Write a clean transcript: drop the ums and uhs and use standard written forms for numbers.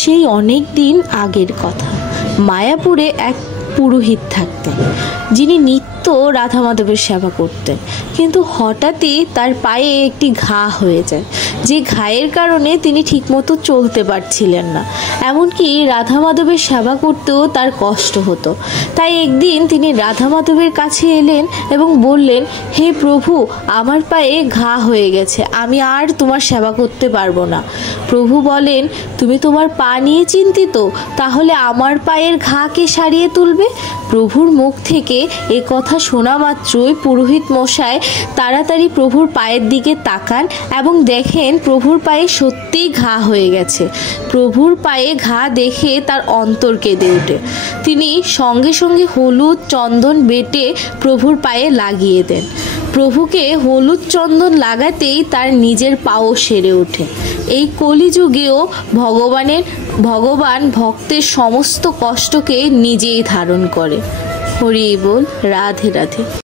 সেই অনেক দিন আগের কথা। মায়াপুরে এক পুরোহিত থাকতেন, যিনি নিত্য রাধা মাধবের সেবা করতেন। কিন্তু হঠাৎই তার পায়ে একটি ঘা হয়ে যায়, যে ঘায়ের কারণে তিনি ঠিকমতো চলতে পারছিলেন না। এমনকি রাধা মাধবের সেবা করতেও তার কষ্ট হতো। তাই একদিন তিনি রাধা মাধবের কাছে এলেন এবং বললেন, হে প্রভু, আমার পায়ে ঘা হয়ে গেছে, আমি আর তোমার সেবা করতে পারবো না। প্রভু বলেন, তুমি তোমার পা নিয়ে চিন্তিত, তাহলে আমার পায়ের ঘা কে সারিয়ে তুলবে? প্রভুর মুখ থেকে এ কথা শোনা মাত্রই পুরোহিত মশাই তাড়াতাড়ি প্রভুর পায়ের দিকে তাকান এবং দেখেন প্রভুর পায়ে সত্যিই ঘা হয়ে গেছে। প্রভুর পায়ে ঘা দেখে তার অন্তর কেঁদে ওঠে। তিনি সঙ্গে সঙ্গে হলুদ চন্দন বেটে প্রভুর পায়ে লাগিয়ে দেন। প্রভুকে হলুদ চন্দন লাগাতেই তার নিজের পাও সেরে ওঠে। এই কলিযুগেও ভগবান ভক্তের সমস্ত কষ্টকে নিজেই ধারণ করে। হরি বল, রাধে রাধে।